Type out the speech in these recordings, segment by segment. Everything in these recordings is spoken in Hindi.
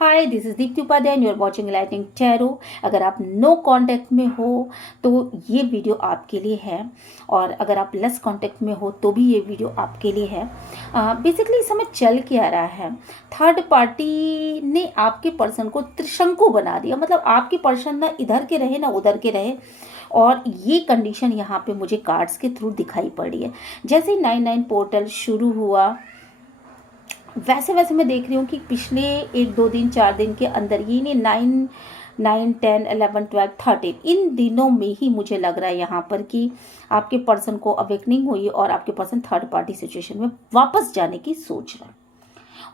Hi, this is Deepti Upadhyay and you are watching lighting tarot. अगर आप नो कांटेक्ट में हो तो ये वीडियो आपके लिए है, और अगर आप लेस कांटेक्ट में हो तो भी ये वीडियो आपके लिए है। बेसिकली इस समय चल के आ रहा है, थर्ड पार्टी ने आपके पर्सन को त्रिशंकु बना दिया। मतलब आपके पर्सन ना इधर के रहे ना उधर के रहे, और ये कंडीशन यहाँ पे मुझे कार्ड्स के थ्रू दिखाई पड़ी है। जैसे ही 9/9 पोर्टल शुरू हुआ वैसे वैसे मैं देख रही हूँ कि पिछले 1-2 दिन 4 दिन के अंदर ये नहीं 9, 10, 11, 12, 13 इन दिनों में ही मुझे लग रहा है यहाँ पर कि आपके पर्सन को अवेकनिंग हुई और आपके पर्सन थर्ड पार्टी सिचुएशन में वापस जाने की सोच रहा है।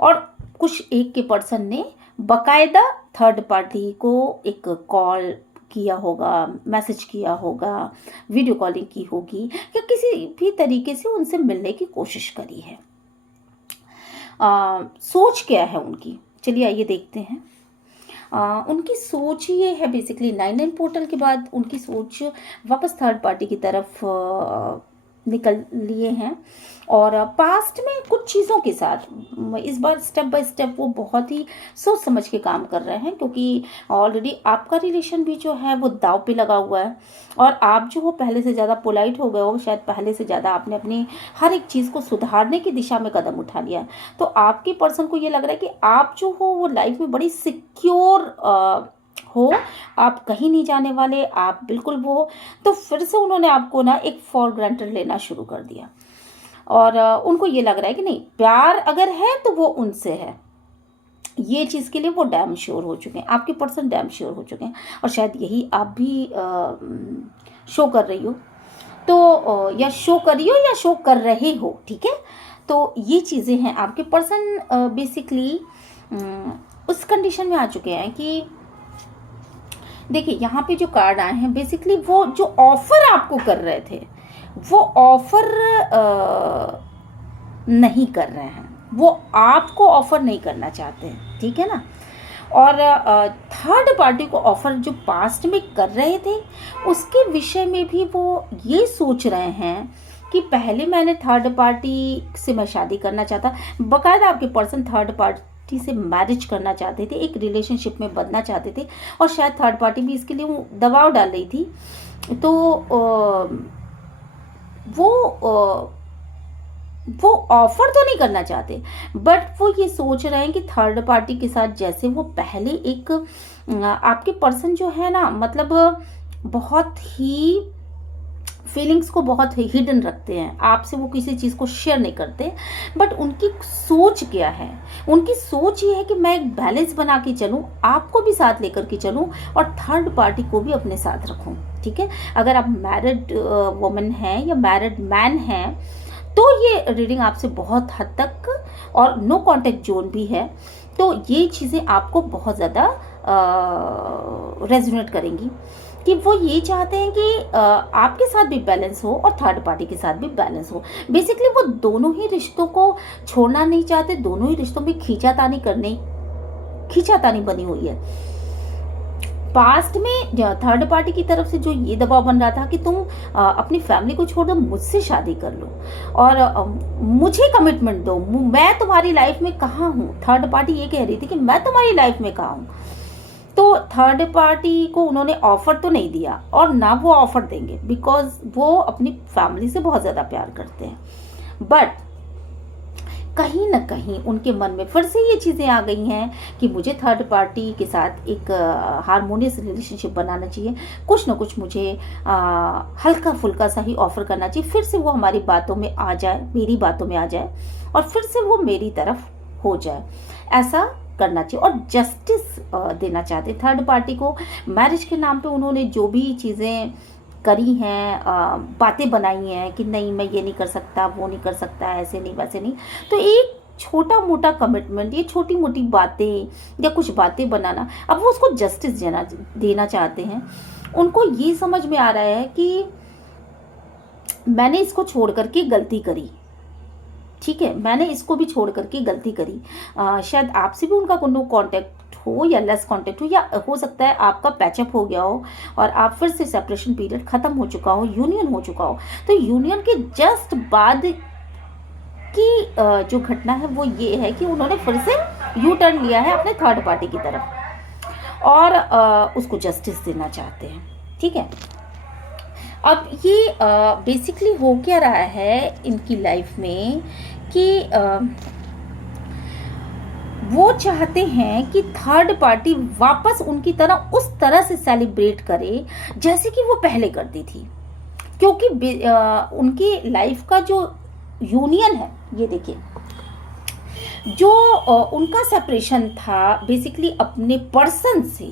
और कुछ एक के पर्सन ने बकायदा थर्ड पार्टी को एक कॉल किया होगा, मैसेज किया होगा, वीडियो कॉलिंग की होगी, या किसी भी तरीके से उनसे मिलने की कोशिश करी है। सोच क्या है उनकी, चलिए आइए देखते हैं। उनकी सोच ये है बेसिकली 9/9 पोर्टल के बाद उनकी सोच वापस थर्ड पार्टी की तरफ निकल लिए हैं। और पास्ट में कुछ चीज़ों के साथ इस बार स्टेप बाय स्टेप वो बहुत ही सोच समझ के काम कर रहे हैं, क्योंकि ऑलरेडी आपका रिलेशन भी जो है वो दाव पे लगा हुआ है। और आप जो हो पहले से ज़्यादा पोलाइट हो गए हो, शायद पहले से ज़्यादा आपने अपनी हर एक चीज़ को सुधारने की दिशा में कदम उठा लिया है। तो आपके पर्सन को ये लग रहा है कि आप जो हो वो लाइफ में बड़ी सिक्योर हो, आप कहीं नहीं जाने वाले, आप बिल्कुल वो हो। तो फिर से उन्होंने आपको ना एक फॉर ग्रांटेड लेना शुरू कर दिया, और उनको ये लग रहा है कि नहीं, प्यार अगर है तो वो उनसे है। ये चीज़ के लिए वो डैम श्योर हो चुके हैं, आपके पर्सन डैम श्योर हो चुके हैं, और शायद यही आप भी शो कर रही हो, तो या शो करी हो या शो कर रहे हो, ठीक है। तो ये चीज़ें हैं, आपके पर्सन बेसिकली उस कंडीशन में आ चुके हैं कि देखिए यहाँ पे जो कार्ड आए हैं बेसिकली वो जो ऑफर आपको कर रहे थे वो ऑफर नहीं कर रहे हैं, वो आपको ऑफर नहीं करना चाहते हैं, ठीक है ना। और थर्ड पार्टी को ऑफर जो पास्ट में कर रहे थे उसके विषय में भी वो ये सोच रहे हैं कि पहले मैंने थर्ड पार्टी से मैं शादी करना चाहता, बकायदा आपके पर्सन थर्ड पार्टी से मैरिज करना चाहते थे, एक रिलेशनशिप में बनना चाहते थे, और शायद थर्ड पार्टी भी इसके लिए वो दबाव डाल रही थी। तो वो ऑफर तो नहीं करना चाहते, बट वो ये सोच रहे हैं कि थर्ड पार्टी के साथ जैसे वो पहले एक आपके पर्सन जो है ना, मतलब बहुत ही फीलिंग्स को बहुत हिडन रखते हैं, आपसे वो किसी चीज़ को शेयर नहीं करते। बट उनकी सोच क्या है, उनकी सोच ये है कि मैं एक बैलेंस बना के चलूँ, आपको भी साथ लेकर के चलूँ और थर्ड पार्टी को भी अपने साथ रखूँ, ठीक है। अगर आप मैरिड वुमन हैं या मैरिड मैन हैं तो ये रीडिंग आपसे बहुत हद तक, और नो कांटेक्ट जोन भी है, तो ये चीज़ें आपको बहुत ज़्यादा रेजोनेट करेंगी कि वो ये चाहते हैं कि आपके साथ भी बैलेंस हो और थर्ड पार्टी के साथ भी बैलेंस हो। बेसिकली वो दोनों ही रिश्तों को छोड़ना नहीं चाहते, दोनों ही रिश्तों में खींचातानी बनी हुई है। पास्ट में थर्ड पार्टी की तरफ से जो ये दबाव बन रहा था कि तुम अपनी फैमिली को छोड़ दो, मुझसे शादी कर लो और मुझे कमिटमेंट दो, मैं तुम्हारी लाइफ में कहाँ हूँ। थर्ड पार्टी ये कह रही थी कि मैं तुम्हारी लाइफ में कहाँ हूँ। तो थर्ड पार्टी को उन्होंने ऑफर तो नहीं दिया और ना वो ऑफर देंगे, बिकॉज वो अपनी फैमिली से बहुत ज़्यादा प्यार करते हैं। बट कहीं ना कहीं उनके मन में फिर से ये चीज़ें आ गई हैं कि मुझे थर्ड पार्टी के साथ एक हारमोनियस रिलेशनशिप बनाना चाहिए, कुछ ना कुछ मुझे हल्का फुल्का सा ही ऑफर करना चाहिए, फिर से वो हमारी बातों में आ जाए, मेरी बातों में आ जाए, और फिर से वो मेरी तरफ हो जाए, ऐसा करना चाहिए। और जस्टिस देना चाहते थर्ड पार्टी को। मैरिज के नाम पे उन्होंने जो भी चीज़ें करी हैं, बातें बनाई हैं कि नहीं मैं ये नहीं कर सकता, वो नहीं कर सकता, ऐसे नहीं वैसे नहीं, तो एक छोटा मोटा कमिटमेंट, ये छोटी मोटी बातें या कुछ बातें बनाना, अब वो उसको जस्टिस देना चाहते हैं। उनको ये समझ में आ रहा है कि मैंने इसको छोड़ करके गलती करी, ठीक है, मैंने इसको भी छोड़ करके गलती करी। शायद आपसे भी उनका नो कांटेक्ट हो या लेस कांटेक्ट हो, या हो सकता है आपका पैचअप हो गया हो और आप फिर से सेपरेशन पीरियड खत्म हो चुका हो, यूनियन हो चुका हो। तो यूनियन के जस्ट बाद की जो घटना है वो ये है कि उन्होंने फिर से यू टर्न लिया है अपने थर्ड पार्टी की तरफ और उसको जस्टिस देना चाहते हैं। ठीक है, अब ये बेसिकली हो क्या रहा है इनकी लाइफ में कि वो चाहते हैं कि थर्ड पार्टी वापस उनकी तरह उस तरह से सेलिब्रेट करे जैसे कि वो पहले करती थी, क्योंकि उनकी लाइफ का जो यूनियन है, ये देखिए, जो उनका सेपरेशन था बेसिकली अपने पर्सन से,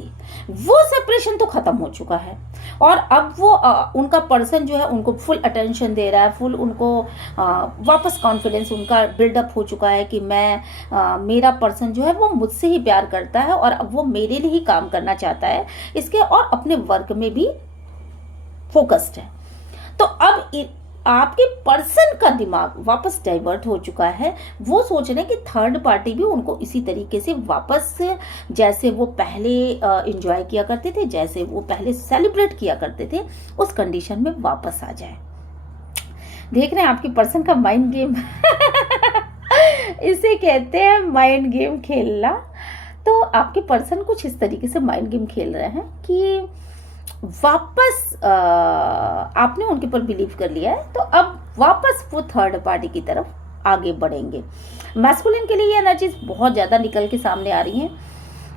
वो सेपरेशन तो ख़त्म हो चुका है और अब वो उनका पर्सन जो है उनको फुल अटेंशन दे रहा है, फुल उनको वापस कॉन्फिडेंस उनका बिल्डअप हो चुका है कि मैं मेरा पर्सन जो है वो मुझसे ही प्यार करता है और अब वो मेरे लिए ही काम करना चाहता है इसके, और अपने वर्क में भी फोकस्ड है। तो अब आपके पर्सन का दिमाग वापस डाइवर्ट हो चुका है, वो सोच रहे हैं कि थर्ड पार्टी भी उनको इसी तरीके से वापस जैसे वो पहले एंजॉय किया करते थे, जैसे वो पहले सेलिब्रेट किया करते थे, उस कंडीशन में वापस आ जाए। देख रहे हैं आपके पर्सन का माइंड गेम इसे कहते हैं माइंड गेम खेलना। तो आपके पर्सन कुछ इस तरीके से माइंड गेम खेल रहे हैं कि वापस आपने उनके ऊपर बिलीव कर लिया है, तो अब वापस वो थर्ड पार्टी की तरफ आगे बढ़ेंगे। मैस्कुलिन के लिए ये एनर्जीज बहुत ज़्यादा निकल के सामने आ रही हैं,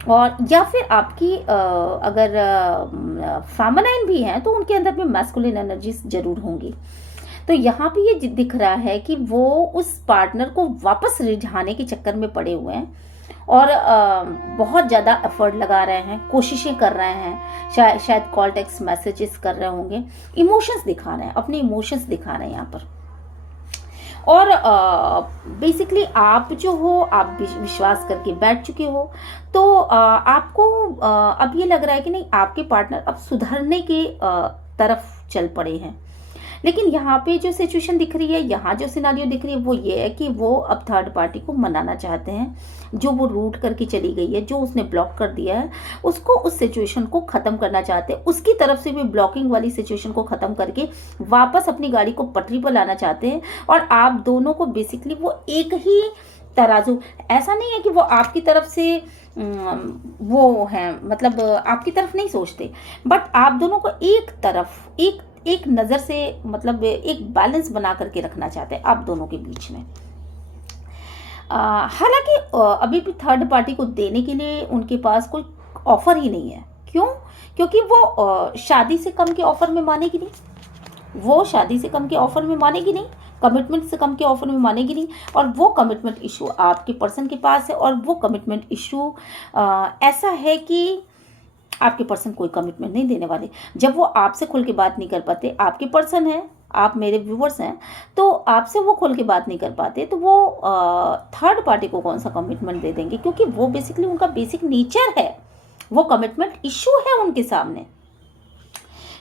और या फिर आपकी अगर फेमिनाइन भी हैं तो उनके अंदर भी मैस्कुलिन एनर्जीज जरूर होंगी। तो यहाँ पे ये दिख रहा है कि वो उस पार्टनर को वापस रिझाने के चक्कर में पड़े हुए हैं और बहुत ज़्यादा एफर्ट लगा रहे हैं, कोशिशें कर रहे हैं, शायद कॉल टेक्स्ट मैसेजेस कर रहे होंगे, इमोशंस दिखा रहे हैं, अपने इमोशंस दिखा रहे हैं यहाँ पर। और बेसिकली आप जो हो, आप विश्वास करके बैठ चुके हो, तो आपको अब ये लग रहा है कि नहीं, आपके पार्टनर अब सुधरने के तरफ चल पड़े हैं। लेकिन यहाँ पे जो सिचुएशन दिख रही है, यहाँ जो सिनारियो दिख रही है, वो ये है कि वो अब थर्ड पार्टी को मनाना चाहते हैं, जो वो रूट करके चली गई है, जो उसने ब्लॉक कर दिया है, उसको, उस सिचुएशन को ख़त्म करना चाहते हैं। उसकी तरफ से भी ब्लॉकिंग वाली सिचुएशन को ख़त्म करके वापस अपनी गाड़ी को पटरी पर लाना चाहते हैं। और आप दोनों को बेसिकली वो एक ही तराजू, ऐसा नहीं है कि वो आपकी तरफ से वो है, मतलब आपकी तरफ नहीं सोचते, बट आप दोनों को एक तरफ, एक नज़र से, मतलब एक बैलेंस बना करके रखना चाहते हैं आप दोनों के बीच में। हालांकि अभी भी थर्ड पार्टी को देने के लिए उनके पास कोई ऑफर ही नहीं है। क्यों? क्योंकि वो शादी से कम के ऑफर में मानेगी नहीं, वो शादी से कम के ऑफर में मानेगी नहीं, कमिटमेंट से कम के ऑफर में मानेगी नहीं। और वो कमिटमेंट इशू आपके पर्सन के पास है, और वो कमिटमेंट इशू ऐसा है कि आपके पर्सन कोई कमिटमेंट नहीं देने वाले। जब वो आपसे खुल के बात नहीं कर पाते, आपके पर्सन है, आप मेरे व्यूवर्स हैं, तो आपसे वो खुल के बात नहीं कर पाते, तो वो थर्ड पार्टी को कौन सा कमिटमेंट दे देंगे? क्योंकि वो बेसिकली उनका बेसिक नेचर है, वो कमिटमेंट इशू है उनके सामने।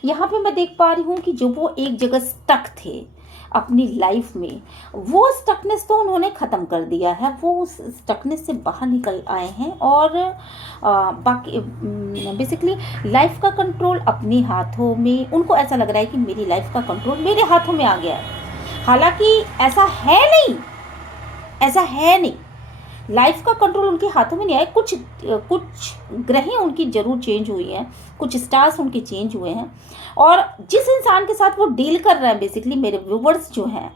यहाँ पे मैं देख पा रही हूँ कि जो वो एक जगह स्टक थे अपनी लाइफ में, वो स्टकनेस तो उन्होंने ख़त्म कर दिया है, वो उस स्टकनेस से बाहर निकल आए हैं और बाकी बेसिकली लाइफ का कंट्रोल अपने हाथों में, उनको ऐसा लग रहा है कि मेरी लाइफ का कंट्रोल मेरे हाथों में आ गया है। हालांकि ऐसा है नहीं, ऐसा है नहीं, लाइफ का कंट्रोल उनके हाथों में नहीं आया। कुछ ग्रहें उनकी जरूर चेंज हुई हैं, कुछ स्टार्स उनके चेंज हुए हैं, और जिस इंसान के साथ वो डील कर रहे हैं, बेसिकली मेरे व्यूवर्स जो हैं,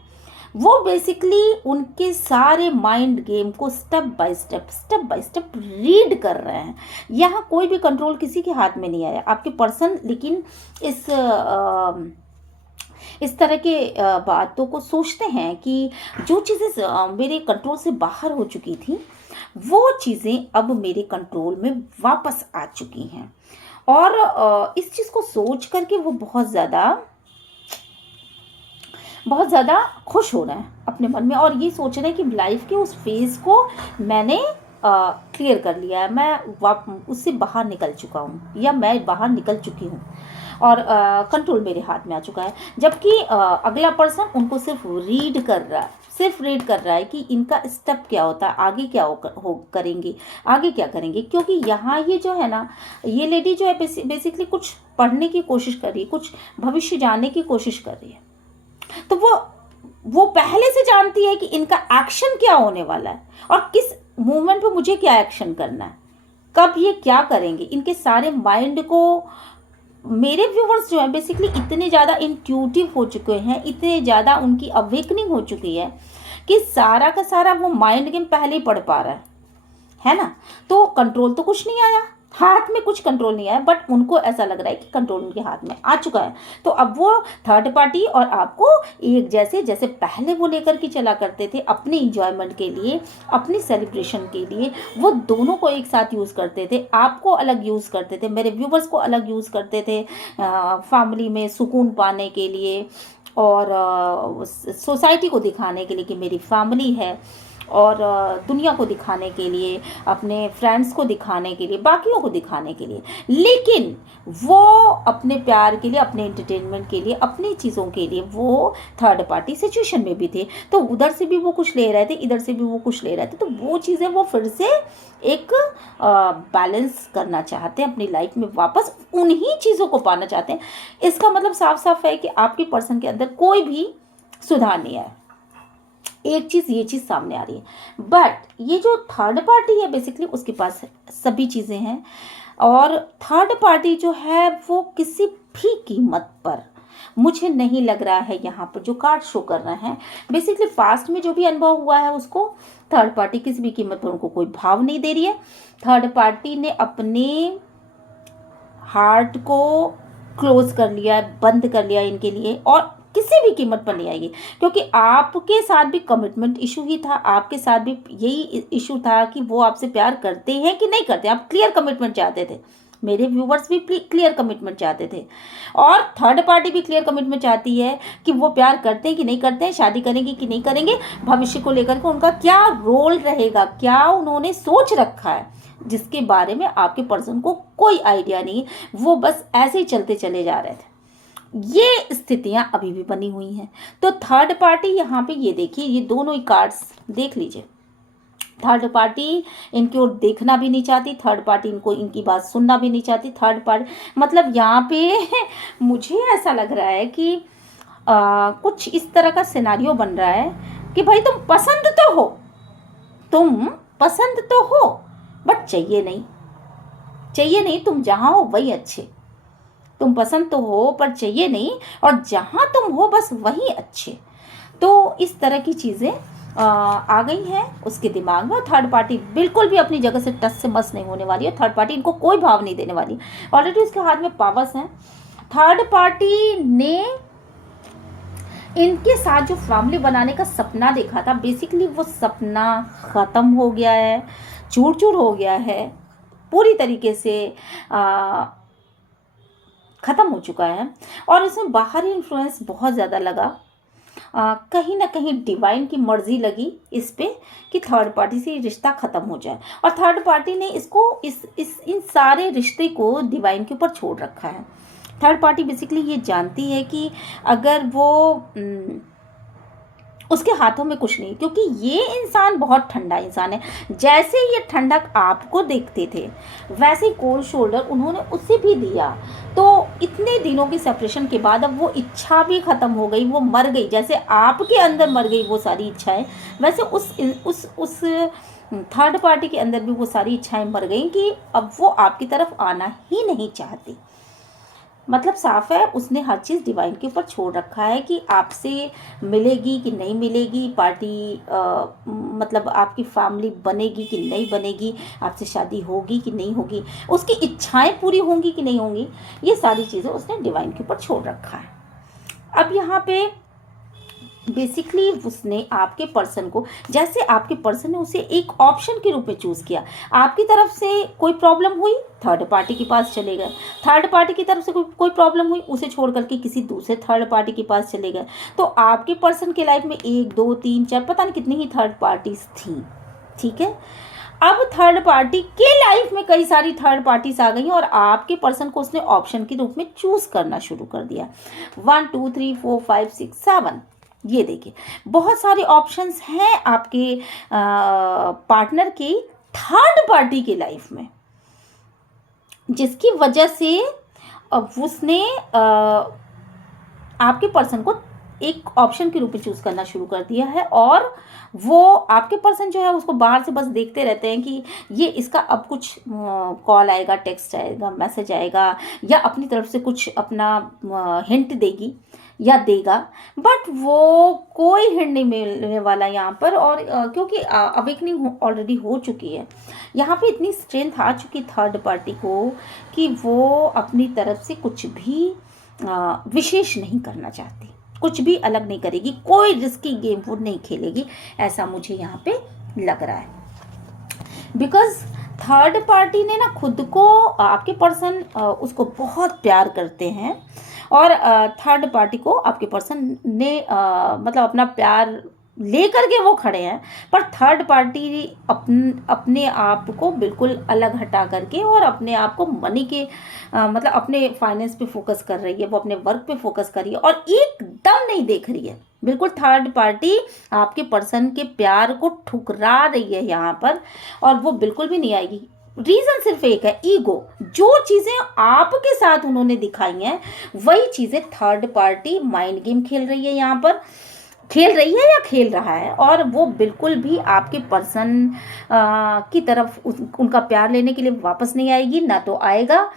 वो बेसिकली उनके सारे माइंड गेम को स्टेप बाय स्टेप रीड कर रहे हैं। यहाँ कोई भी कंट्रोल किसी के हाथ में नहीं आया। आपके पर्सन लेकिन इस तरह के बातों को सोचते हैं कि जो चीज़ें मेरे कंट्रोल से बाहर हो चुकी थी, वो चीज़ें अब मेरे कंट्रोल में वापस आ चुकी हैं। और इस चीज़ को सोच करके वो बहुत ज़्यादा खुश हो रहे हैं अपने मन में, और ये सोच रहे हैं कि लाइफ के उस फेज़ को मैंने क्लियर कर लिया है, मैं उससे बाहर निकल चुका हूँ, या मैं बाहर निकल चुकी हूँ, और कंट्रोल मेरे हाथ में आ चुका है। जबकि अगला पर्सन उनको सिर्फ रीड कर रहा है कि इनका स्टेप क्या होता है, आगे क्या करेंगे, आगे क्या करेंगे। क्योंकि यहाँ ये जो है ना, ये लेडी जो है बेसिकली कुछ पढ़ने की कोशिश कर रही है, कुछ भविष्य जानने की कोशिश कर रही है, तो वो पहले से जानती है कि इनका एक्शन क्या होने वाला है और किस मूवमेंट पे मुझे क्या एक्शन करना है, कब ये क्या करेंगे, इनके सारे माइंड को मेरे व्यूवर्स जो हैं बेसिकली इतने ज़्यादा इंट्यूटिव हो चुके हैं, इतने ज़्यादा उनकी अवेकनिंग हो चुकी है कि सारा का सारा वो माइंड गेम पहले ही पढ़ पा रहा है ना। तो कंट्रोल तो कुछ नहीं आया, हाथ में कुछ कंट्रोल नहीं आया, बट उनको ऐसा लग रहा है कि कंट्रोल उनके हाथ में आ चुका है। तो अब वो थर्ड पार्टी और आपको एक जैसे जैसे पहले वो लेकर के चला करते थे अपनी इंजॉयमेंट के लिए, अपनी सेलिब्रेशन के लिए, वो दोनों को एक साथ यूज़ करते थे, आपको अलग यूज़ करते थे, मेरे व्यूवर्स को अलग यूज़ करते थे, फैमिली में सुकून पाने के लिए और सोसाइटी को दिखाने के लिए कि मेरी फैमिली है, और दुनिया को दिखाने के लिए, अपने फ्रेंड्स को दिखाने के लिए, बाकियों को दिखाने के लिए। लेकिन वो अपने प्यार के लिए, अपने एंटरटेनमेंट के लिए, अपनी चीज़ों के लिए वो थर्ड पार्टी सिचुएशन में भी थे। तो उधर से भी वो कुछ ले रहे थे, इधर से भी वो कुछ ले रहे थे। तो वो चीज़ें वो फिर से एक बैलेंस करना चाहते हैं अपनी लाइफ में, वापस उन्हीं चीज़ों को पाना चाहते हैं। इसका मतलब साफ साफ है कि आपके पर्सन के अंदर कोई भी सुधार नहीं आया। एक चीज़ ये चीज़ सामने आ रही है, बट ये जो थर्ड पार्टी है बेसिकली उसके पास सभी चीज़ें हैं, और थर्ड पार्टी जो है वो किसी भी कीमत पर, मुझे नहीं लग रहा है यहाँ पर जो कार्ड शो कर रहे हैं बेसिकली पास्ट में जो भी अनुभव हुआ है उसको थर्ड पार्टी किसी भी कीमत पर उनको कोई भाव नहीं दे रही है। थर्ड पार्टी ने अपने हार्ट को क्लोज कर लिया है, बंद कर लिया इनके लिए, और किसी भी कीमत पर नहीं आएगी, क्योंकि आपके साथ भी कमिटमेंट इशू ही था, आपके साथ भी यही इशू था कि वो आपसे प्यार करते हैं कि नहीं करते। आप क्लियर कमिटमेंट चाहते थे, मेरे व्यूवर्स भी क्लियर कमिटमेंट चाहते थे, और थर्ड पार्टी भी क्लियर कमिटमेंट चाहती है कि वो प्यार करते हैं कि नहीं करते हैं, शादी करेंगे कि नहीं करेंगे, भविष्य को लेकर के उनका क्या रोल रहेगा, क्या उन्होंने सोच रखा है, जिसके बारे में आपके पर्सन को कोई आइडिया नहीं। वो बस ऐसे ही चलते चले जा रहे थे। ये स्थितियां अभी भी बनी हुई हैं। तो थर्ड पार्टी यहाँ पे ये देखिए, ये दोनों ही कार्ड्स देख लीजिए। थर्ड पार्टी इनकी ओर देखना भी नहीं चाहती, थर्ड पार्टी इनको इनकी बात सुनना भी नहीं चाहती। थर्ड पार्टी मतलब यहाँ पे मुझे ऐसा लग रहा है कि कुछ इस तरह का सिनारियो बन रहा है कि भाई तुम पसंद तो हो, तुम पसंद तो हो, बट चाहिए नहीं, तुम जहाँ हो वही अच्छे, तुम पसंद तो हो पर चाहिए नहीं, और जहाँ तुम हो बस वही अच्छे। तो इस तरह की चीज़ें आ गई हैं उसके दिमाग में। थर्ड पार्टी बिल्कुल भी अपनी जगह से टच से मस नहीं होने वाली है। थर्ड पार्टी इनको कोई भाव नहीं देने वाली। ऑलरेडी उसके हाथ में पावर्स हैं। थर्ड पार्टी ने इनके साथ जो फैमिली बनाने का सपना देखा था बेसिकली वो सपना ख़त्म हो गया है, चूर चूर हो गया है, पूरी तरीके से ख़त्म हो चुका है। और इसमें बाहरी इन्फ्लुएंस बहुत ज़्यादा लगा, कहीं ना कहीं डिवाइन की मर्जी लगी इस पे कि थर्ड पार्टी से रिश्ता ख़त्म हो जाए, और थर्ड पार्टी ने इसको इन सारे रिश्ते को डिवाइन के ऊपर छोड़ रखा है। थर्ड पार्टी बेसिकली ये जानती है कि अगर वो उसके हाथों में कुछ नहीं, क्योंकि ये इंसान बहुत ठंडा इंसान है। जैसे ये ठंडक आपको देखते थे वैसे कोल्ड शोल्डर उन्होंने उसे भी दिया। तो इतने दिनों की सेपरेशन के बाद अब वो इच्छा भी ख़त्म हो गई, वो मर गई। जैसे आपके अंदर मर गई वो सारी इच्छाएं, वैसे उस थर्ड पार्टी के अंदर भी वो सारी इच्छाएं मर गई कि अब वो आपकी तरफ आना ही नहीं चाहती। मतलब साफ है, उसने हर चीज़ डिवाइन के ऊपर छोड़ रखा है कि आपसे मिलेगी कि नहीं मिलेगी पार्टी, मतलब आपकी फैमिली बनेगी कि नहीं बनेगी, आपसे शादी होगी कि नहीं होगी, उसकी इच्छाएं पूरी होंगी कि नहीं होंगी, ये सारी चीज़ें उसने डिवाइन के ऊपर छोड़ रखा है। अब यहाँ पे बेसिकली उसने आपके पर्सन को, जैसे आपके पर्सन ने उसे एक ऑप्शन के रूप में चूज़ किया। आपकी तरफ से कोई प्रॉब्लम हुई, थर्ड पार्टी के पास चले गए। थर्ड पार्टी की तरफ से कोई प्रॉब्लम हुई, उसे छोड़ करके किसी दूसरे थर्ड पार्टी के पास चले गए। तो आपके पर्सन के लाइफ में 1 2 3 4 पता नहीं कितनी ही थर्ड पार्टीज थी। ठीक है, अब थर्ड पार्टी के लाइफ में कई सारी थर्ड पार्टीज आ गई और आपके पर्सन को उसने ऑप्शन के रूप में चूज़ करना शुरू कर दिया। 1 2 3 4 5 6 7, ये देखिए बहुत सारे ऑप्शंस हैं आपके पार्टनर के थर्ड पार्टी के लाइफ में, जिसकी वजह से उसने आपके पर्सन को एक ऑप्शन के रूप में चूज करना शुरू कर दिया है, और वो आपके पर्सन जो है उसको बाहर से बस देखते रहते हैं कि ये इसका अब कुछ कॉल आएगा, टेक्स्ट आएगा, मैसेज आएगा, या अपनी तरफ से कुछ अपना हिंट देगी या देगा, बट वो कोई हिंट नहीं मिलने वाला यहाँ पर। और क्योंकि अवेकनिंग ऑलरेडी हो चुकी है, यहाँ पे इतनी स्ट्रेंथ आ चुकी थर्ड पार्टी को कि वो अपनी तरफ से कुछ भी विशेष नहीं करना चाहती, कुछ भी अलग नहीं करेगी, कोई रिस्की गेम वो नहीं खेलेगी, ऐसा मुझे यहाँ पे लग रहा है। बिकॉज थर्ड पार्टी ने ना खुद को, आपके पर्सन उसको बहुत प्यार करते हैं, और थर्ड पार्टी को आपके पर्सन ने मतलब अपना प्यार लेकर के वो खड़े हैं, पर थर्ड पार्टी अपने आप को बिल्कुल अलग हटा करके और अपने आप को मनी के मतलब अपने फाइनेंस पे फोकस कर रही है, वो अपने वर्क पे फोकस कर रही है, और एकदम नहीं देख रही है। बिल्कुल थर्ड पार्टी आपके पर्सन के प्यार को ठुकरा रही है यहाँ पर, और वो बिल्कुल भी नहीं आएगी। रीजन सिर्फ एक है, ईगो। जो चीजें आपके साथ उन्होंने दिखाई हैं वही चीजें थर्ड पार्टी माइंड गेम खेल रही है, यहाँ पर खेल रही है या खेल रहा है, और वो बिल्कुल भी आपके पर्सन की तरफ उनका प्यार लेने के लिए वापस नहीं आएगी, ना तो आएगा।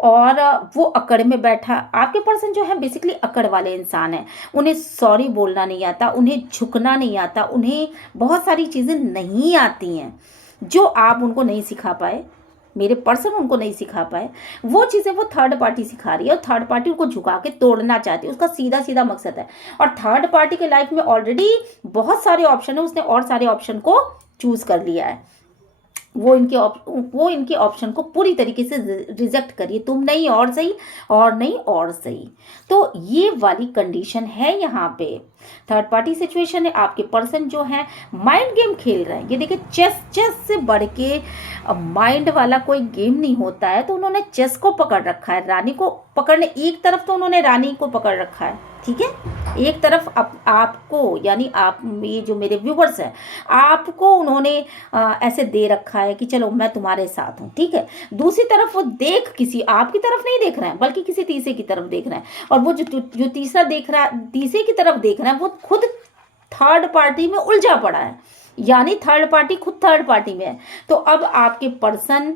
और वो अकड़ में बैठा, आपके पर्सन जो है बेसिकली अकड़ वाले इंसान हैं, उन्हें सॉरी बोलना नहीं आता, उन्हें झुकना नहीं आता, उन्हें बहुत सारी चीज़ें नहीं आती हैं जो आप उनको नहीं सिखा पाए, मेरे पर्सन उनको नहीं सिखा पाए, वो चीज़ें वो थर्ड पार्टी सिखा रही है, और थर्ड पार्टी उनको झुका के तोड़ना चाहती है, उसका सीधा सीधा मकसद है। और थर्ड पार्टी के लाइफ में ऑलरेडी बहुत सारे ऑप्शन है, उसने और सारे ऑप्शन को चूज कर लिया है, वो इनके ऑप्शन को पूरी तरीके से रिजेक्ट करिए, तुम नहीं और सही, और नहीं और सही। तो ये वाली कंडीशन है यहाँ पे, थर्ड पार्टी सिचुएशन है। आपके पर्सन जो है माइंड गेम खेल रहे हैं, ये देखिए चेस से बढ़ के माइंड वाला कोई गेम नहीं होता है, तो उन्होंने चेस को पकड़ रखा है, रानी को पकड़ने, एक तरफ तो उन्होंने रानी को पकड़ रखा है, ठीक है, एक तरफ आपको, यानी आप, ये जो मेरे व्यूवर्स हैं, आपको उन्होंने ऐसे दे रखा है कि चलो मैं तुम्हारे साथ हूँ, ठीक है। दूसरी तरफ वो देख किसी आपकी तरफ नहीं देख रहे हैं, बल्कि किसी तीसरे की तरफ देख रहे हैं, और वो जो तीसरा देख रहा है, तीसरे की तरफ देख रहा है, वो खुद थर्ड पार्टी में उलझा पड़ा है, यानी थर्ड पार्टी खुद थर्ड पार्टी में है। तो अब आपके पर्सन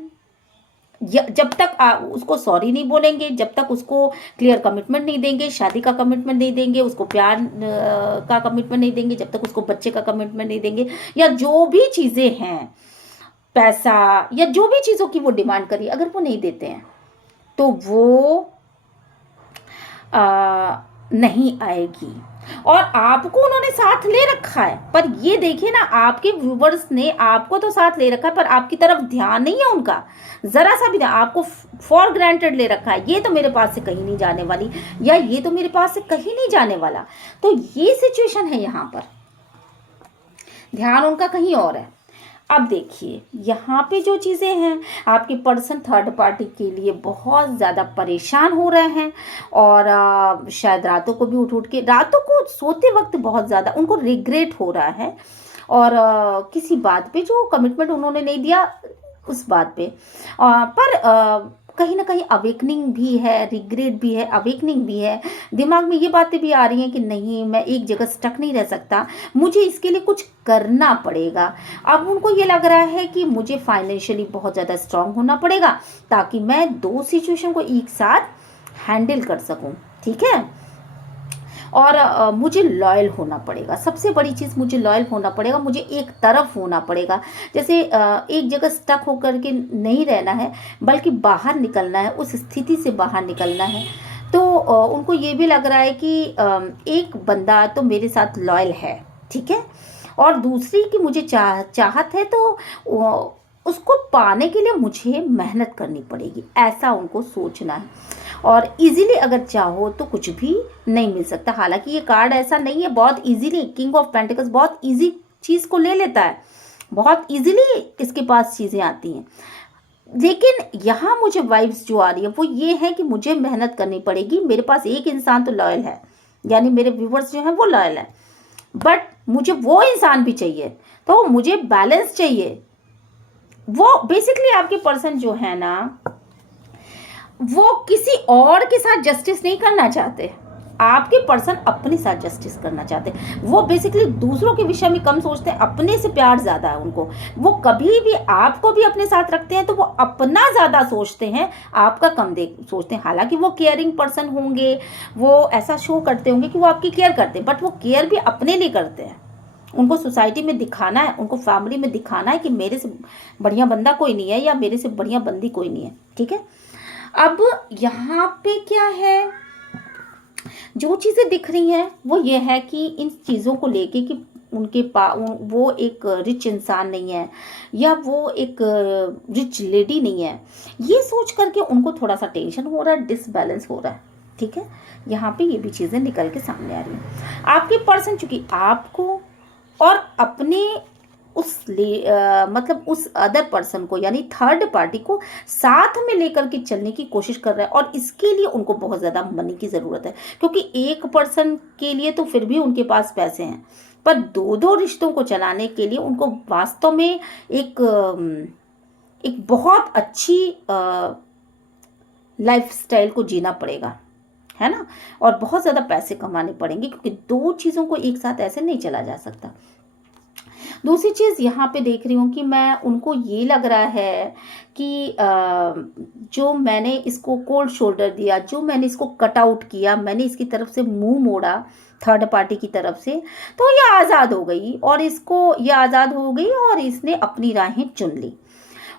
जब तक उसको सॉरी नहीं बोलेंगे, जब तक उसको क्लियर कमिटमेंट नहीं देंगे, शादी का कमिटमेंट नहीं देंगे, उसको प्यार का कमिटमेंट नहीं देंगे, जब तक उसको बच्चे का कमिटमेंट नहीं देंगे, या जो भी चीज़ें हैं, पैसा या जो भी चीज़ों की वो डिमांड करी, अगर वो नहीं देते हैं तो वो नहीं आएगी। और आपको उन्होंने साथ ले रखा है, पर ये देखिए ना, आपके व्यूवर्स ने आपको तो साथ ले रखा है, पर आपकी तरफ ध्यान नहीं है उनका, जरा सा भी ध्यान, आपको फॉर ग्रांटेड ले रखा है, ये तो मेरे पास से कहीं नहीं जाने वाली, या ये तो मेरे पास से कहीं नहीं जाने वाला। तो ये सिचुएशन है यहाँ पर, ध्यान उनका कहीं और है। अब देखिए यहाँ पे जो चीज़ें हैं, आपके पर्सन थर्ड पार्टी के लिए बहुत ज़्यादा परेशान हो रहे हैं, और शायद रातों को भी उठ के, रातों को सोते वक्त बहुत ज़्यादा उनको रिग्रेट हो रहा है, और किसी बात पे जो कमिटमेंट उन्होंने नहीं दिया उस बात पे, पर कहीं ना कहीं अवेकनिंग भी है, रिग्रेट भी है, अवेकनिंग भी है, दिमाग में ये बातें भी आ रही हैं कि नहीं, मैं एक जगह स्टक नहीं रह सकता, मुझे इसके लिए कुछ करना पड़ेगा। अब उनको ये लग रहा है कि मुझे फाइनेंशियली बहुत ज़्यादा स्ट्रांग होना पड़ेगा, ताकि मैं दो सिचुएशन को एक साथ हैंडल कर सकूं, ठीक है। और मुझे लॉयल होना पड़ेगा, सबसे बड़ी चीज़ मुझे लॉयल होना पड़ेगा, मुझे एक तरफ होना पड़ेगा, जैसे एक जगह स्टक होकर के नहीं रहना है, बल्कि बाहर निकलना है, उस स्थिति से बाहर निकलना है। तो उनको ये भी लग रहा है कि एक बंदा तो मेरे साथ लॉयल है, ठीक है, और दूसरी की मुझे चाहत है, तो उसको पाने के लिए मुझे मेहनत करनी पड़ेगी, ऐसा उनको सोचना है। और इजीली अगर चाहो तो कुछ भी नहीं मिल सकता। हालांकि ये कार्ड ऐसा नहीं है, बहुत इजीली किंग ऑफ पेंटिकल्स बहुत इजी चीज़ को ले लेता है, बहुत इजीली इसके पास चीज़ें आती हैं, लेकिन यहाँ मुझे वाइब्स जो आ रही है वो ये है कि मुझे मेहनत करनी पड़ेगी। मेरे पास एक इंसान तो लॉयल है, यानी मेरे व्यूवर्स जो हैं वो लॉयल है, बट मुझे वो इंसान भी चाहिए, तो मुझे बैलेंस चाहिए। वो बेसिकली आपके पर्सन जो है ना, वो किसी और के साथ जस्टिस नहीं करना चाहते, आपके पर्सन अपने साथ जस्टिस करना चाहते हैं। वो बेसिकली दूसरों के विषय में कम सोचते हैं, अपने से प्यार ज़्यादा है उनको। वो कभी भी आपको भी अपने साथ रखते हैं तो वो अपना ज़्यादा सोचते हैं, आपका कम सोचते हैं। हालांकि वो केयरिंग पर्सन होंगे, वो ऐसा शो करते होंगे कि वो आपकी केयर करते हैं, बट वो केयर भी अपने लिए करते हैं। उनको सोसाइटी में दिखाना है, उनको फैमिली में दिखाना है कि मेरे से बढ़िया बंदा कोई नहीं है या मेरे से बढ़िया बंदी कोई नहीं है। ठीक है, अब यहाँ पे क्या है, जो चीज़ें दिख रही हैं वो ये है कि इन चीज़ों को लेके कि उनके वो एक रिच इंसान नहीं है या वो एक रिच लेडी नहीं है, ये सोच करके उनको थोड़ा सा टेंशन हो रहा है, डिसबैलेंस हो रहा है। ठीक है, यहाँ पे ये भी चीज़ें निकल के सामने आ रही हैं। आपके पर्सन चूंकि आपको और अपने मतलब उस अदर पर्सन को यानी थर्ड पार्टी को साथ में लेकर के चलने की कोशिश कर रहा है, और इसके लिए उनको बहुत ज़्यादा मनी की ज़रूरत है। क्योंकि एक पर्सन के लिए तो फिर भी उनके पास पैसे हैं, पर दो दो रिश्तों को चलाने के लिए उनको वास्तव में एक बहुत अच्छी लाइफस्टाइल को जीना पड़ेगा, है ना, और बहुत ज़्यादा पैसे कमाने पड़ेंगे, क्योंकि दो चीज़ों को एक साथ ऐसे नहीं चला जा सकता। दूसरी चीज़ यहाँ पे देख रही हूँ कि मैं उनको ये लग रहा है कि जो मैंने इसको कोल्ड शोल्डर दिया, जो मैंने इसको कट आउट किया, मैंने इसकी तरफ से मुंह मोड़ा थर्ड पार्टी की तरफ से, तो ये आज़ाद हो गई और ये आज़ाद हो गई और इसने अपनी राहें चुन ली।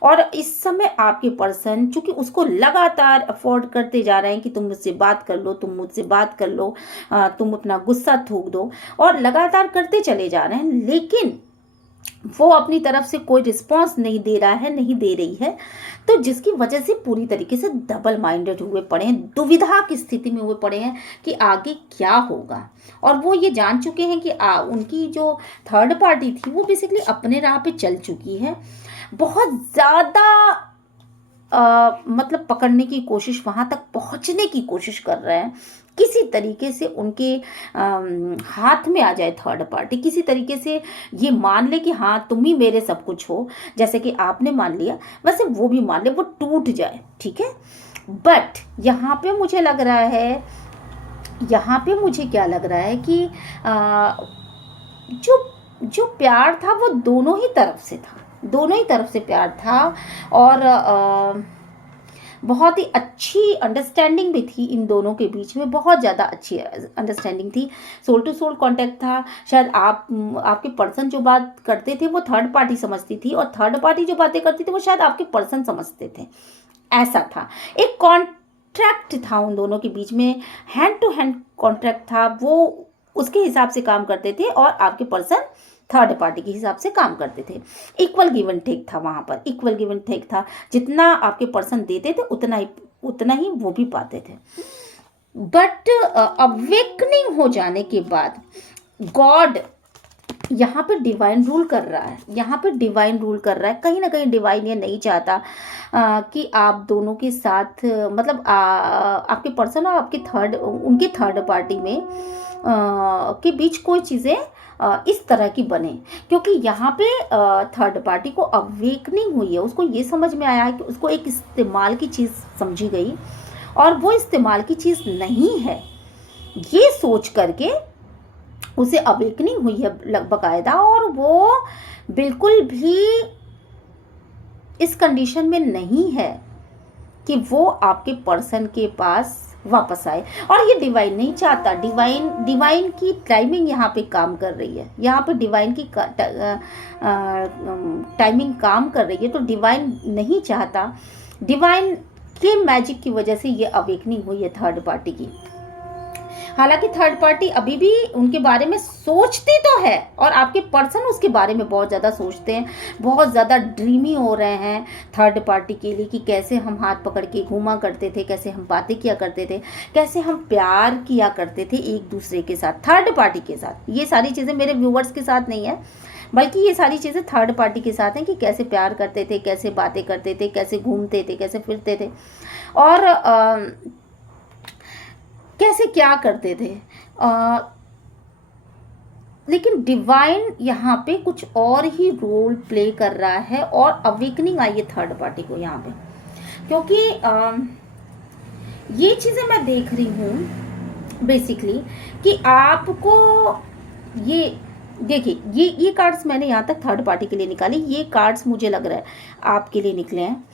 और इस समय आपके पर्सन चूंकि उसको लगातार अफोर्ड करते जा रहे हैं कि तुम मुझसे बात कर लो, तुम मुझसे बात कर लो, तुम अपना गुस्सा थूक दो, और लगातार करते चले जा रहे हैं, लेकिन वो अपनी तरफ से कोई रिस्पॉन्स नहीं दे रहा है, नहीं दे रही है, तो जिसकी वजह से पूरी तरीके से डबल माइंडेड हुए पड़े हैं, दुविधा की स्थिति में हुए पड़े हैं कि आगे क्या होगा। और वो ये जान चुके हैं कि उनकी जो थर्ड पार्टी थी वो बेसिकली अपने राह पे चल चुकी है, बहुत ज़्यादा मतलब पकड़ने की कोशिश, वहाँ तक पहुँचने की कोशिश कर रहे हैं, किसी तरीके से उनके हाथ में आ जाए थर्ड पार्टी, किसी तरीके से ये मान ले कि हाँ तुम ही मेरे सब कुछ हो, जैसे कि आपने मान लिया वैसे वो भी मान ले, वो टूट जाए। ठीक है, बट यहाँ पे मुझे लग रहा है, यहाँ पे मुझे क्या लग रहा है कि जो प्यार था वो दोनों ही तरफ से था, दोनों ही तरफ से प्यार था, और बहुत ही अच्छी अंडरस्टैंडिंग भी थी इन दोनों के बीच में, बहुत ज़्यादा अच्छी अंडरस्टैंडिंग थी, सोल टू सोल कांटेक्ट था। शायद आपके पर्सन जो बात करते थे वो थर्ड पार्टी समझती थी, और थर्ड पार्टी जो बातें करती थी वो शायद आपके पर्सन समझते थे, ऐसा था। एक कॉन्ट्रैक्ट था उन दोनों के बीच में, हैंड टू हैंड कॉन्ट्रैक्ट था, वो उसके हिसाब से काम करते थे और आपके पर्सन थर्ड पार्टी के हिसाब से काम करते थे। इक्वल गिव एंड टेक था वहाँ पर, इक्वल गिव एंड टेक था, जितना आपके पर्सन देते थे उतना ही वो भी पाते थे। बट अवेकनिंग हो जाने के बाद गॉड यहाँ पे डिवाइन रूल कर रहा है, यहाँ पे डिवाइन रूल कर रहा है। कहीं ना कहीं डिवाइन ये नहीं चाहता कि आप दोनों के साथ मतलब आपके पर्सन और आपके उनके थर्ड पार्टी में के बीच कोई चीज़ें इस तरह की बने, क्योंकि यहाँ पे थर्ड पार्टी को अवेकनिंग हुई है, उसको ये समझ में आया है कि उसको एक इस्तेमाल की चीज़ समझी गई और वो इस्तेमाल की चीज़ नहीं है, ये सोच करके उसे अवेकनिंग हुई है बकायदा, और वो बिल्कुल भी इस कंडीशन में नहीं है कि वो आपके पर्सन के पास वापस आए। और ये डिवाइन नहीं चाहता, डिवाइन की टाइमिंग यहाँ पे काम कर रही है, यहाँ पे डिवाइन की टाइमिंग काम कर रही है, तो डिवाइन नहीं चाहता, डिवाइन के मैजिक की वजह से ये अवेकनिंग हुई है थर्ड पार्टी की। हालांकि थर्ड पार्टी अभी भी उनके बारे में सोचती तो है, और आपके पर्सन उसके बारे में बहुत ज़्यादा सोचते हैं, बहुत ज़्यादा ड्रीमी हो रहे हैं थर्ड पार्टी के लिए कि कैसे हम हाथ पकड़ के घूमा करते थे, कैसे हम बातें किया करते थे, कैसे हम प्यार किया करते थे एक दूसरे के साथ, थर्ड पार्टी के साथ। ये सारी चीज़ें मेरे व्यूवर्स के साथ नहीं है, बल्कि ये सारी चीज़ें थर्ड पार्टी के साथ हैं कि कैसे प्यार करते थे, कैसे बातें करते थे, कैसे घूमते थे, कैसे फिरते थे, और कैसे क्या करते थे। लेकिन डिवाइन यहाँ पे कुछ और ही रोल प्ले कर रहा है, और अवेकनिंग आई है थर्ड पार्टी को यहाँ पे, क्योंकि ये चीज़ें मैं देख रही हूँ बेसिकली कि आपको ये देखिए, ये कार्ड्स मैंने यहाँ तक थर्ड पार्टी के लिए निकाले, ये कार्ड्स मुझे लग रहा है आपके लिए निकले हैं।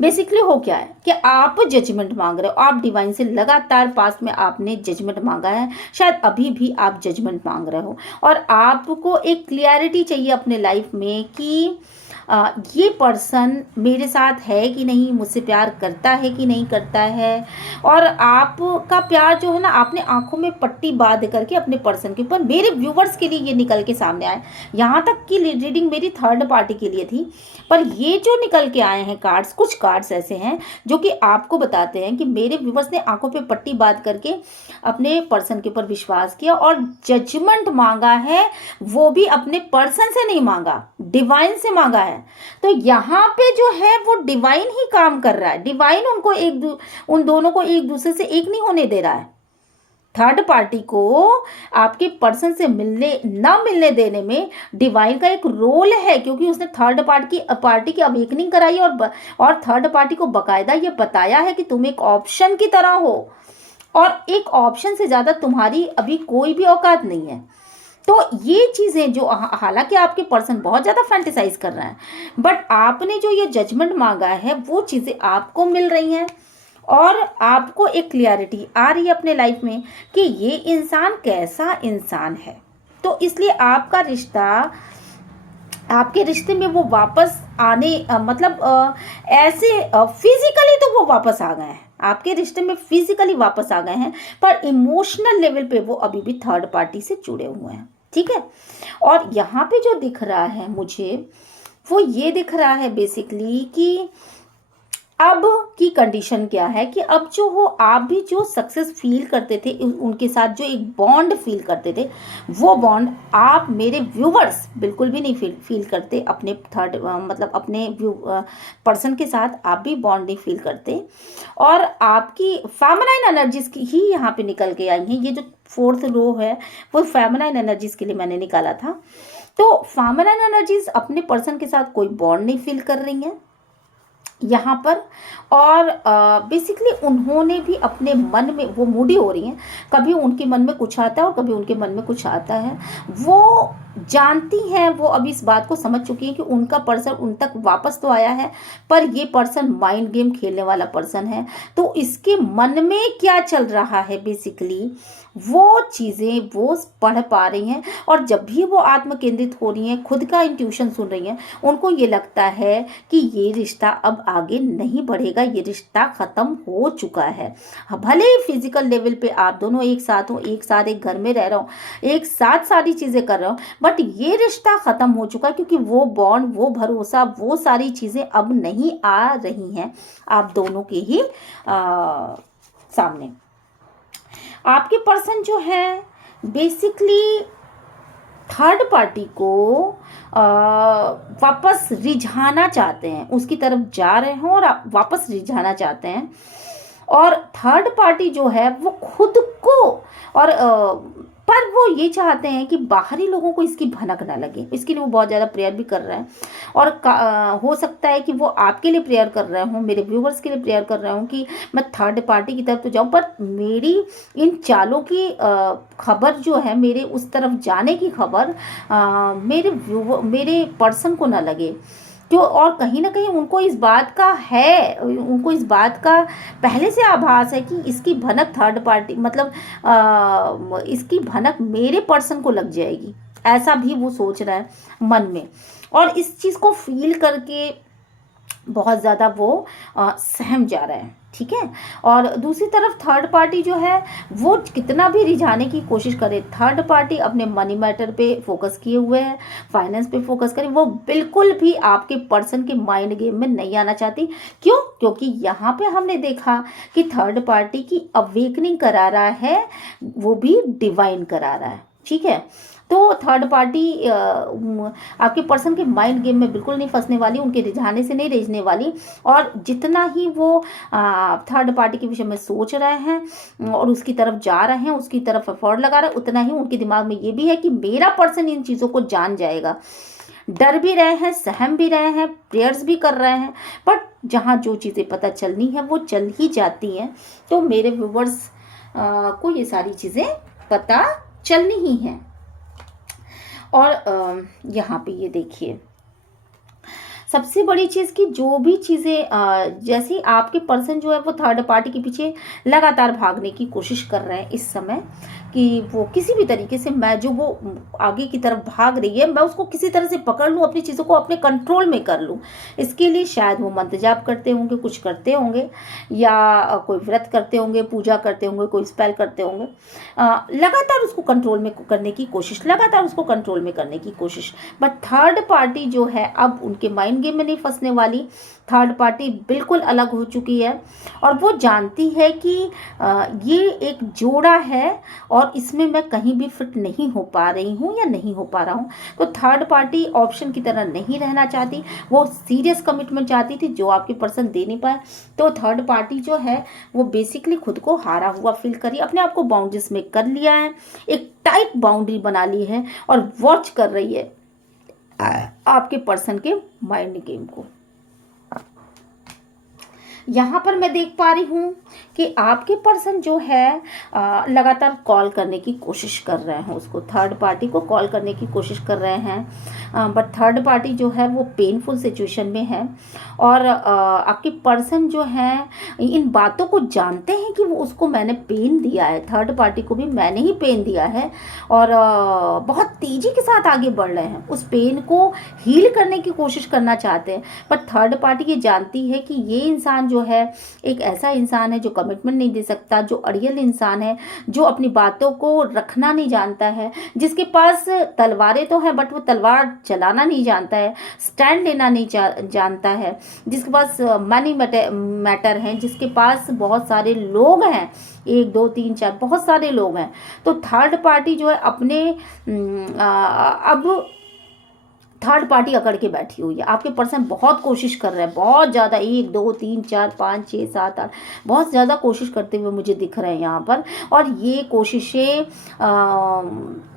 बेसिकली हो क्या है कि आप जजमेंट मांग रहे हो, आप डिवाइन से लगातार पास्ट में आपने जजमेंट मांगा है, शायद अभी भी आप जजमेंट मांग रहे हो, और आपको एक क्लियरिटी चाहिए अपने लाइफ में कि ये पर्सन मेरे साथ है कि नहीं, मुझसे प्यार करता है कि नहीं करता है। और आपका प्यार जो है ना, आपने आंखों में पट्टी बांध करके अपने पर्सन के ऊपर, मेरे व्यूवर्स के लिए ये निकल के सामने आए। यहाँ तक की रीडिंग मेरी थर्ड पार्टी के लिए थी, पर ये जो निकल के आए हैं कार्ड्स, कुछ कार्ड्स ऐसे हैं जो कि आपको बताते हैं कि मेरे व्यूवर्स ने आंखों पे पट्टी बांध करके अपने पर्सन के ऊपर विश्वास किया और जजमेंट मांगा है, वो भी अपने पर्सन से नहीं मांगा, डिवाइन से मांगा है। तो यहाँ पे जो है वो डिवाइन ही काम कर रहा है, डिवाइन उनको उन दोनों को एक दूसरे से एक नहीं होने दे रहा है। थर्ड पार्टी को आपके पर्सन से मिलने देने में डिवाइन का एक रोल है, क्योंकि उसने थर्ड पार्टी की अवेकनिंग कराई और थर्ड पार्टी को बकायदा ये बताया है कि तुम एक ऑप्शन की तरह हो, और एक ऑप्शन से ज़्यादा तुम्हारी अभी कोई भी औकात नहीं है। तो ये चीज़ें जो, हालांकि आपके पर्सन बहुत ज़्यादा फैंटेसाइज कर रहे हैं, बट आपने जो ये जजमेंट मांगा है वो चीज़ें आपको मिल रही हैं, और आपको एक क्लियरिटी आ रही है अपने लाइफ में कि ये इंसान कैसा इंसान है। तो इसलिए आपका रिश्ता, आपके रिश्ते में वो वापस आने ऐसे फिजिकली तो वो वापस आ गए हैं, आपके रिश्ते में फिजिकली वापस आ गए हैं, पर इमोशनल लेवल पे वो अभी भी थर्ड पार्टी से जुड़े हुए हैं। ठीक है, और यहाँ पे जो दिख रहा है मुझे, वो ये दिख रहा है बेसिकली कि अब की कंडीशन क्या है कि अब जो हो, आप भी जो सक्सेस फील करते थे, उनके साथ जो एक बॉन्ड फील करते थे, वो बॉन्ड आप मेरे व्यूवर्स बिल्कुल भी नहीं फील करते अपने अपने पर्सन के साथ, आप भी बॉन्ड नहीं फील करते। और आपकी फेमिनाइन एनर्जीज की ही यहाँ पे निकल के आई हैं, ये जो फोर्थ रो है वो फेमिनाइन एनर्जीज के लिए मैंने निकाला था। तो फेमिनाइन एनर्जीज अपने पर्सन के साथ कोई बॉन्ड नहीं फील कर रही हैं यहाँ पर, और बेसिकली उन्होंने भी अपने मन में, वो मूडी हो रही हैं, कभी उनके मन में कुछ आता है और कभी उनके मन में कुछ आता है। वो जानती हैं, वो अभी इस बात को समझ चुकी हैं कि उनका पर्सन उन तक वापस तो आया है, पर ये पर्सन माइंड गेम खेलने वाला पर्सन है। तो इसके मन में क्या चल रहा है बेसिकली, वो चीज़ें वो पढ़ पा रही हैं, और जब भी वो आत्म केंद्रित हो रही हैं, खुद का इंट्यूशन सुन रही हैं, उनको ये लगता है कि ये रिश्ता अब आगे नहीं बढ़ेगा, ये रिश्ता ख़त्म हो चुका है। भले ही फिजिकल लेवल पे आप दोनों एक साथ हो, एक साथ एक घर में रह रहे हो, एक साथ सारी चीज़ें कर रहे हो, बट ये रिश्ता ख़त्म हो चुका है, क्योंकि वो बॉन्ड, वो भरोसा, वो सारी चीज़ें अब नहीं आ रही हैं आप दोनों के ही सामने। आपके पर्सन जो है बेसिकली थर्ड पार्टी को वापस रिझाना चाहते हैं, उसकी तरफ जा रहे हैं और वापस रिझाना चाहते हैं। और थर्ड पार्टी जो है वो खुद को, और पर वो ये चाहते हैं कि बाहरी लोगों को इसकी भनक ना लगे, इसके लिए वो बहुत ज़्यादा प्रेयर भी कर रहे हैं। और हो सकता है कि वो आपके लिए प्रेयर कर रहे हों, मेरे व्यूवर्स के लिए प्रेयर कर रहे हों कि मैं थर्ड पार्टी की तरफ तो जाऊं, पर मेरी इन चालों की खबर जो है, मेरे उस तरफ जाने की खबर मेरे पर्सन को ना लगे, क्यों। और कहीं ना कहीं उनको इस बात का पहले से आभास है कि इसकी भनक थर्ड पार्टी, इसकी भनक मेरे पर्सन को लग जाएगी, ऐसा भी वो सोच रहा है मन में, और इस चीज़ को फील करके बहुत ज़्यादा वो सहम जा रहा है। ठीक है, और दूसरी तरफ थर्ड पार्टी जो है वो कितना भी रिझाने की कोशिश करे, थर्ड पार्टी अपने मनी मैटर पे फोकस किए हुए है, फाइनेंस पे फोकस करे, वो बिल्कुल भी आपके पर्सन के माइंड गेम में नहीं आना चाहती। क्यों? क्योंकि यहाँ पे हमने देखा कि थर्ड पार्टी की अवेकनिंग करा रहा है, वो भी डिवाइन करा रहा है। ठीक है, तो थर्ड पार्टी आपके पर्सन के माइंड गेम में बिल्कुल नहीं फंसने वाली, उनके रिझाने से नहीं रिझने वाली, और जितना ही वो थर्ड पार्टी के विषय में सोच रहे हैं और उसकी तरफ जा रहे हैं, उसकी तरफ एफर्ट लगा रहे हैं, उतना ही उनके दिमाग में ये भी है कि मेरा पर्सन इन चीज़ों को जान जाएगा। डर भी रहे हैं, सहम भी रहे हैं, प्रेयर्स भी कर रहे हैं, बट जहाँ जो चीज़ें पता चलनी है वो चल ही जाती हैं। तो मेरे व्यूवर्स को ये सारी चीज़ें पता चलनी ही हैं। और यहाँ पे ये देखिए, सबसे बड़ी चीज़ कि जो भी चीज़ें जैसे आपके पर्सन जो है वो थर्ड पार्टी के पीछे लगातार भागने की कोशिश कर रहे हैं इस समय, कि वो किसी भी तरीके से, मैं जो वो आगे की तरफ भाग रही है मैं उसको किसी तरह से पकड़ लूँ, अपनी चीज़ों को अपने कंट्रोल में कर लूँ। इसके लिए शायद वो मंत्र जाप करते होंगे, कुछ करते होंगे, या कोई व्रत करते होंगे, पूजा करते होंगे, कोई स्पेल करते होंगे, लगातार उसको कंट्रोल में करने की कोशिश, लगातार उसको कंट्रोल में करने की कोशिश। बट थर्ड पार्टी जो है अब उनके माइंड गेम में नहीं फंसने वाली। थर्ड पार्टी बिल्कुल अलग हो चुकी है और वो जानती है कि ये एक जोड़ा है और इसमें मैं कहीं भी फिट नहीं हो पा रही हूँ या नहीं हो पा रहा हूँ। तो थर्ड पार्टी ऑप्शन की तरह नहीं रहना चाहती, वो सीरियस कमिटमेंट चाहती थी जो आपके पर्सन दे नहीं पाए। तो थर्ड पार्टी जो है वो बेसिकली खुद को हारा हुआ फील करी, अपने आप को बाउंड्रीज में कर लिया है, एक टाइट बाउंड्री बना ली है और वॉच कर रही है आपके पर्सन के माइंड गेम को। यहाँ पर मैं देख पा रही हूँ कि आपके पर्सन जो है लगातार कॉल करने की कोशिश कर रहे हैं, उसको थर्ड पार्टी को कॉल करने की कोशिश कर रहे हैं, बट थर्ड पार्टी जो है वो पेनफुल सिचुएशन में है। और आपके पर्सन जो है इन बातों को जानते हैं कि वो उसको मैंने पेन दिया है, थर्ड पार्टी को भी मैंने ही पेन दिया है, और बहुत तेज़ी के साथ आगे बढ़ रहे हैं, उस पेन को हील करने की कोशिश करना चाहते हैं। बट थर्ड पार्टी ये जानती है कि ये इंसान जो है एक ऐसा इंसान है जो कमिटमेंट नहीं दे सकता, जो अड़ियल इंसान है, जो अपनी बातों को रखना नहीं जानता है, जिसके पास तलवारें तो हैं बट वो तलवार चलाना नहीं जानता है, स्टैंड लेना नहीं जानता है, जिसके पास मनी मैटर हैं, जिसके पास बहुत सारे लोग हैं, 1 2 3 4 बहुत सारे लोग हैं। तो थर्ड पार्टी जो है अपने अब थर्ड पार्टी अकड़ के बैठी हुई है। आपके पर्सन बहुत कोशिश कर रहे हैं, बहुत ज़्यादा, 1 2 3 4 5 6 7 8 बहुत ज़्यादा कोशिश करते हुए मुझे दिख रहे हैं यहाँ पर। और ये कोशिशें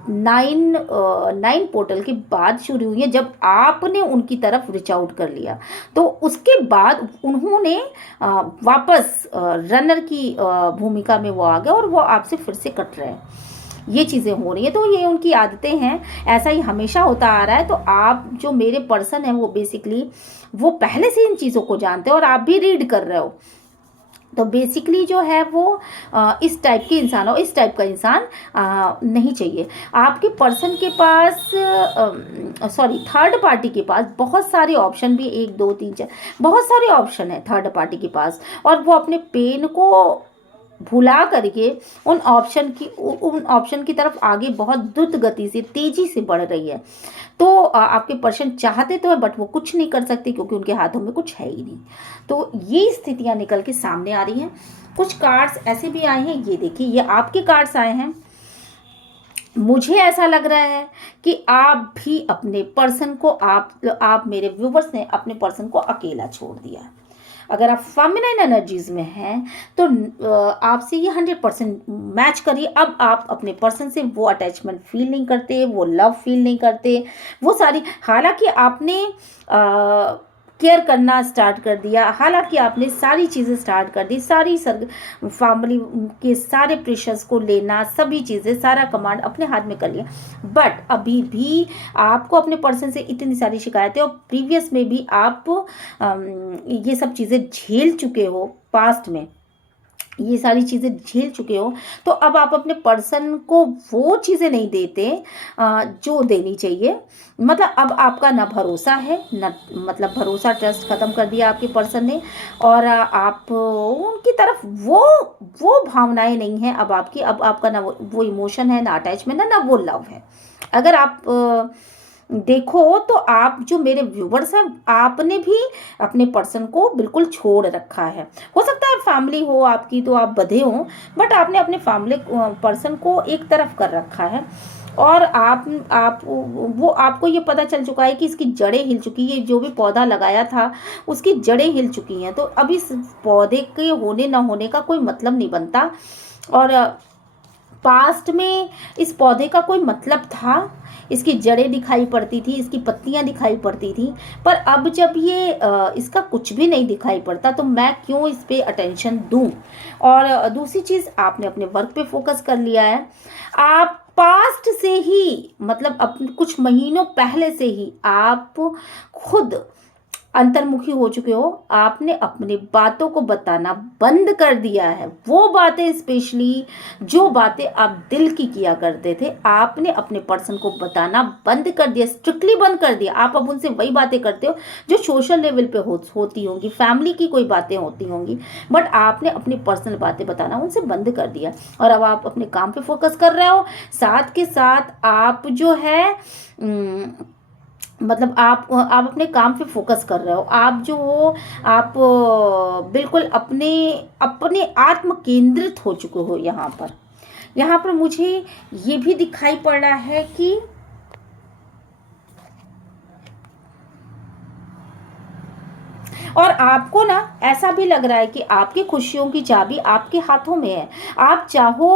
9 पोर्टल के बाद शुरू हुई है, जब आपने उनकी तरफ रीच आउट कर लिया। तो उसके बाद उन्होंने वापस रनर की भूमिका में वो आ गए और वो आपसे फिर से कट रहे हैं। ये चीज़ें हो रही हैं, तो ये उनकी आदतें हैं, ऐसा ही हमेशा होता आ रहा है। तो आप जो मेरे पर्सन हैं वो बेसिकली वो पहले से इन चीज़ों को जानते हो और आप भी रीड कर रहे हो। तो बेसिकली जो है वो इस टाइप के इंसान हो, इस टाइप का इंसान नहीं चाहिए। आपके पर्सन के पास थर्ड पार्टी के पास बहुत सारे ऑप्शन भी 1 2 3 4 बहुत सारे ऑप्शन है थर्ड पार्टी के पास, और वो अपने पेन को भुला करके उन ऑप्शन की तरफ आगे बहुत द्रुत गति से, तेजी से बढ़ रही है। तो आपके पर्सन चाहते तो है बट वो कुछ नहीं कर सकते क्योंकि उनके हाथों में कुछ है ही नहीं। तो ये स्थितियां निकल के सामने आ रही हैं। कुछ कार्ड्स ऐसे भी आए हैं, ये देखिए, ये आपके कार्ड्स आए हैं। मुझे ऐसा लग रहा है कि आप भी अपने पर्सन को, आप मेरे व्यूवर्स ने अपने पर्सन को अकेला छोड़ दिया। अगर आप फेमिनाइन एनर्जीज में हैं तो आपसे ये 100% मैच करिए। अब आप अपने पर्सन से वो अटैचमेंट फील नहीं करते, वो लव फील नहीं करते, वो सारी, हालांकि आपने केयर करना स्टार्ट कर दिया, हालांकि आपने सारी चीज़ें स्टार्ट कर दी, सारी फैमिली के सारे प्रेशर्स को लेना, सभी चीज़ें, सारा कमांड अपने हाथ में कर लिया, बट अभी भी आपको अपने पर्सन से इतनी सारी शिकायतें, और प्रीवियस में भी आप ये सब चीज़ें झेल चुके हो, पास्ट में ये सारी चीज़ें झेल चुके हो। तो अब आप अपने पर्सन को वो चीज़ें नहीं देते जो देनी चाहिए। मतलब अब आपका ना भरोसा है, न मतलब भरोसा, ट्रस्ट ख़त्म कर दिया आपके पर्सन ने, और आप उनकी तरफ वो भावनाएं नहीं हैं अब आपकी। अब आपका ना वो इमोशन है, ना अटैचमेंट है, ना वो लव है। अगर आप देखो तो आप जो मेरे व्यूवर्स हैं, आपने भी अपने पर्सन को बिल्कुल छोड़ रखा है। हो सकता है फैमिली हो आपकी तो आप बंधे हो, बट आपने अपने फैमिली पर्सन को एक तरफ कर रखा है, और वो आपको ये पता चल चुका है कि इसकी जड़ें हिल चुकी है। जो भी पौधा लगाया था उसकी जड़ें हिल चुकी हैं, तो अब इस पौधे के होने ना होने का कोई मतलब नहीं बनता। और पास्ट में इस पौधे का कोई मतलब था, इसकी जड़ें दिखाई पड़ती थी, इसकी पत्तियां दिखाई पड़ती थी, पर अब जब ये इसका कुछ भी नहीं दिखाई पड़ता तो मैं क्यों इस पे अटेंशन दूं। और दूसरी चीज़, आपने अपने वर्क पे फोकस कर लिया है। आप पास्ट से ही, मतलब कुछ महीनों पहले से ही आप खुद अंतर्मुखी हो चुके हो। आपने अपनी बातों को बताना बंद कर दिया है। वो बातें, स्पेशली जो बातें आप दिल की किया करते थे, आपने अपने पर्सन को बताना बंद कर दिया, स्ट्रिक्टली बंद कर दिया। आप अब उनसे वही बातें करते हो जो सोशल लेवल पे होती होंगी, फैमिली की कोई बातें होती होंगी, बट आपने अपनी पर्सनल बातें बताना उनसे बंद कर दिया। और अब आप अपने काम पे फोकस कर रहे हो, साथ के साथ आप जो है मतलब आप अपने काम पे फोकस कर रहे हो। आप जो हो, आप बिल्कुल अपने अपने आत्म केंद्रित हो चुके हो। यहाँ पर मुझे ये भी दिखाई पड़ रहा है कि और आपको ना ऐसा भी लग रहा है कि आपकी खुशियों की चाबी आपके हाथों में है। आप चाहो